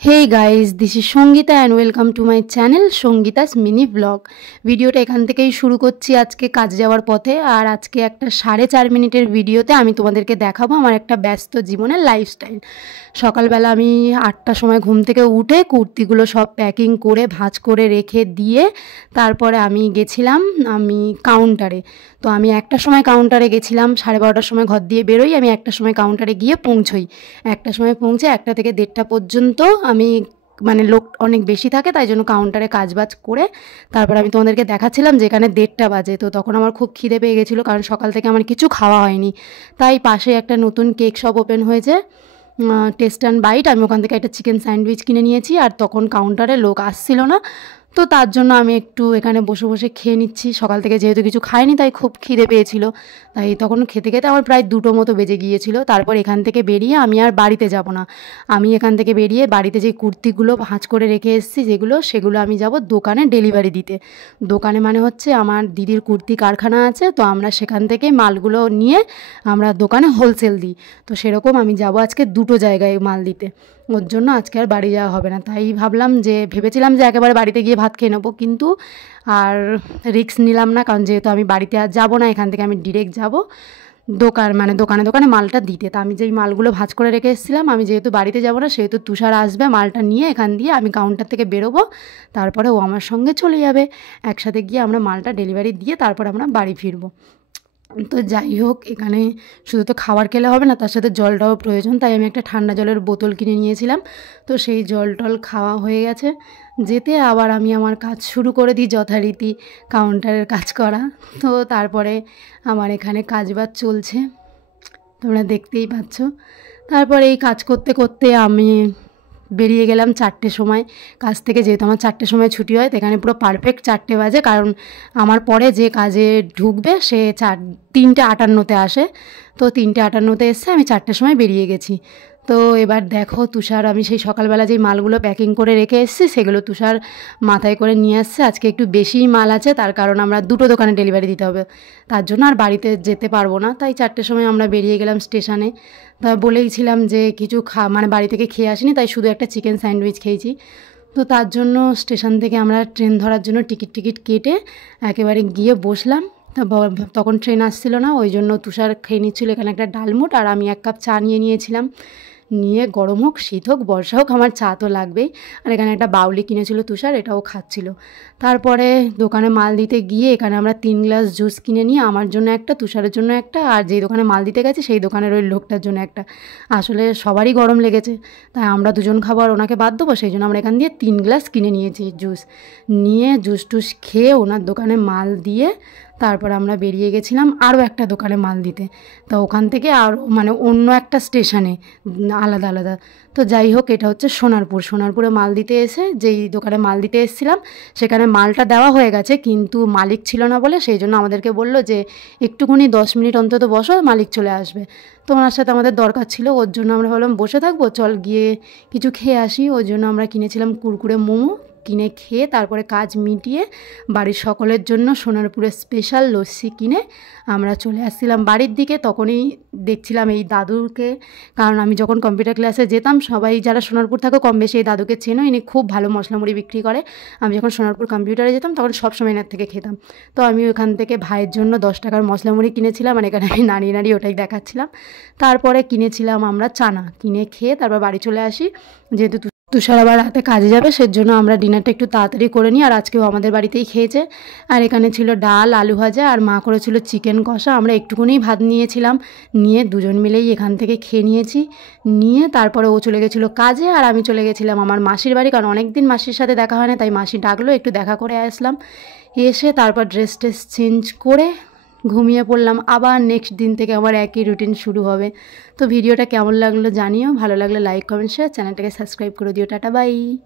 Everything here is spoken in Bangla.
Hey guys, this is Shongita and welcome to my channel Shongita's mini vlog. ভিডিওটা এখান থেকেই শুরু করছি আজকে কাজ যাওয়ার পথে। আর আজকে একটা 4.5 মিনিটের ভিডিওতে আমি তোমাদেরকে দেখাবো আমার একটা ব্যস্ত জীবনের লাইফস্টাইল। সকালবেলা আমি 8টার সময় ঘুম থেকে উঠে কুর্তিগুলো সব প্যাকিং করে ভাঁজ করে রেখে দিয়ে তারপরে আমি গেছিলাম কাউন্টারে। তো আমি 1টার সময় কাউন্টারে গেছিলাম, 12:30টার সময় ঘর দিয়ে বেরোই, আমি 1টার সময় কাউন্টারে গিয়ে পৌঁছই। 1টার সময় পৌঁছে 1টা থেকে 1:30টা পর্যন্ত আমি লোক অনেক বেশি থাকে, তাই জন্য কাউন্টারে কাজবাজ করে তারপর আমি তোমাদেরকে দেখাচ্ছিলাম যে এখানে 1:30টা বাজে। তো তখন আমার খুব খিদে পেয়ে গেছিলো, কারণ সকাল থেকে আমার কিছু খাওয়া হয়নি। তাই পাশে একটা নতুন কেক শপ ওপেন হয়েছে, টেস্ট অ্যান্ড বাইট। আমি ওখান থেকে একটা চিকেন স্যান্ডউইচ কিনে নিয়েছি। আর তখন কাউন্টারে লোক আসছিল না, তো তার জন্য আমি একটু এখানে বসে বসে খেয়ে নিচ্ছি। সকাল থেকে যেহেতু কিছু খাইনি তাই খুব খিদে পেয়েছিল, তাই তখন খেতে খেতে আমার প্রায় 2টো মতো বেজে গিয়েছিল। তারপর এখান থেকে বেরিয়ে আমি আর বাড়িতে যাব না, আমি এখান থেকে বেরিয়ে বাড়িতে যে কুর্তিগুলো ভাঁজ করে রেখে এসেছি সেগুলো আমি যাব দোকানে ডেলিভারি দিতে। দোকানে মানে হচ্ছে আমার দিদির কুর্তি কারখানা আছে, তো আমরা সেখান থেকে মালগুলো নিয়ে আমরা দোকানে হোলসেল দিই। তো সেরকম আমি যাব আজকে 2টো জায়গায় মাল দিতে, ওর জন্য আজকে আর বাড়ি যাওয়া হবে না। তাই ভেবেছিলাম যে একেবারে বাড়িতে গিয়ে ভাত খেয়ে নেবো, কিন্তু আর রিস্ক নিলাম না, কারণ যেহেতু আমি বাড়িতে আর যাবো না, এখান থেকে আমি ডিরেক্ট যাব দোকানে মালটা দিতে। তা আমি যেই মালগুলো ভাঁজ করে রেখে এসেছিলাম, আমি যেহেতু বাড়িতে যাব না সেহেতু তুষার আসবে মালটা নিয়ে, এখান দিয়ে আমি কাউন্টার থেকে বেরোবো, তারপরে ও আমার সঙ্গে চলে যাবে। একসাথে গিয়ে আমরা মালটা ডেলিভারি দিয়ে তারপর আমরা বাড়ি ফিরবো। তো যাই হোক, এখানে শুধু তো খাবার খেলে হবে না, তার সাথে জলটাও প্রয়োজন। তাই আমি একটা ঠান্ডা জলের বোতল কিনে নিয়েছিলাম। তো সেই জল টল খাওয়া হয়ে গেছে, যেতে আবার আমি আমার কাজ শুরু করে দিই, যথারীতি কাউন্টারের কাজ করা। তো তারপরে আমার এখানে কাজবাজ চলছে, তোমরা দেখতেই পাচ্ছ। তারপরে এই কাজ করতে করতে আমি বেরিয়ে গেলাম 4টের সময় কাজ থেকে। যেহেতু আমার 4টের সময় ছুটি হয়, তো এখানে পুরো পারফেক্ট 4টে বাজে, কারণ আমার পরে যে কাজে ঢুকবে সে 3:58-তে আসে। তো 3:58-তে এসছে, আমি 4টের সময় বেরিয়ে গেছি। তো এবার দেখো, তুষার আমি সেই সকালবেলা যেই মালগুলো প্যাকিং করে রেখে এসেছি সেগুলো তুষার মাথায় করে নিয়ে আসছে। আজকে একটু বেশিই মাল আছে, তার কারণ আমরা 2টো দোকানে ডেলিভারি দিতে হবে, তার জন্য আর বাড়িতে যেতে পারবো না। তাই 4টের সময় আমরা বেরিয়ে গেলাম স্টেশনে। তা বলেইছিলাম যে কিছু বাড়ি থেকে খেয়ে আসিনি, তাই শুধু একটা চিকেন স্যান্ডউইচ খেয়েছি। তো তার জন্য স্টেশন থেকে আমরা ট্রেন ধরার জন্য টিকিট কেটে একেবারে গিয়ে বসলাম। তো তখন ট্রেন আসছিল না, ওই জন্য তুষার খেয়ে নিচ্ছিল এখানে একটা ডালমুট, আর আমি 1 কাপ চা নিয়েছিলাম। নিয়ে গরম হোক শীত হোক বর্ষা হোক আমার চা তো লাগবেই। আর এখানে একটা বাউলি কিনেছিল তুষার, এটাও খাচ্ছিল। তারপরে দোকানে মাল দিতে গিয়ে এখানে আমরা 3 গ্লাস জুস কিনে নিই, আমার জন্য একটা, তুষারের জন্য একটা, আর যেই দোকানে মাল দিতে গেছে সেই দোকানের ওই লোকটার জন্য একটা। আসলে সবারই গরম লেগেছে, তাই আমরা 2জন খাবো আর ওনাকে বাদ দেবো, সেই জন্য আমরা এখান দিয়ে 3 গ্লাস কিনে নিয়েছি জুস। নিয়ে জুস টুস খেয়ে ওনার দোকানে মাল দিয়ে তারপর আমরা বেরিয়ে গেছিলাম আরও একটা দোকানে মাল দিতে। তো ওখান থেকে আর অন্য একটা স্টেশনে আলাদা। তো যাই হোক, এটা হচ্ছে সোনারপুরে মাল দিতে এসে যেই দোকানে মাল দিতে এসেছিলাম সেখানে মালটা দেওয়া হয়ে গেছে, কিন্তু মালিক ছিল না বলে সেই জন্য আমাদেরকে বললো যে একটুখানি 10 মিনিট অন্তত বসো, মালিক চলে আসবে। তো ওনার সাথে আমাদের দরকার ছিল, ওর জন্য আমরা ভাবলাম বসে থাকবো, চল গিয়ে কিছু খেয়ে আসি। ওই জন্য আমরা কিনেছিলাম কুরকুরে মোমো, কিনে খেয়ে তারপরে কাজ মিটিয়ে বাড়ির সকলের জন্য সোনারপুরের স্পেশাল লস্যি কিনে আমরা চলে আসছিলাম বাড়ির দিকে। তখনই দেখছিলাম এই দাদুকে, কারণ আমি যখন কম্পিউটার ক্লাসে যেতাম সবাই যারা সোনারপুর থাকো কম বেশি এই দাদুকে চেনো, ইনি খুব ভালো মশলা মুড়ি বিক্রি করে। আমি যখন সোনারপুর কম্পিউটারে যেতাম তখন সবসময় এনার থেকে খেতাম। তো আমি ওখান থেকে ভাইয়ের জন্য 10 টাকার মশলা মুড়ি কিনেছিলাম, আর এখানে আমি নাড়িয়ে ওটাই দেখাচ্ছিলাম। তারপরে কিনেছিলাম আমরা চানা, কিনে খেয়ে তারপর বাড়ি চলে আসি। যেহেতু তুষার আবার রাতে কাজে যাবে সেজন্য আমরা ডিনারটা একটু তাড়াতাড়ি করে নিই, আর আজকেও আমাদের বাড়িতেই খেয়েছে। আর এখানে ছিল ডাল, আলু ভাজা, আর মা করেছিল চিকেন কষা। আমরা একটুখানি ভাত নিয়েছিলাম, নিয়ে 2জন মিলেই এখান থেকে খেয়ে নিয়েছি। নিয়ে তারপরে ও চলে গেছিলো কাজে, আর আমি চলে গেছিলাম আমার মাসির বাড়ি, কারণ অনেক দিন মাসির সাথে দেখা হয় না, তাই মাসি ডাকলো, একটু দেখা করে আসলাম। এসে তারপর ড্রেস চেঞ্জ করে ঘুমিয়ে পড়লাম। আবার নেক্সট দিন থেকে আমার একই রুটিন শুরু হবে। তো ভিডিওটা কেমন লাগলো জানিও, ভালো লাগলে লাইক কমেন্ট শেয়ার, চ্যানেলটাকে সাবস্ক্রাইব করে দিও। Tata bye.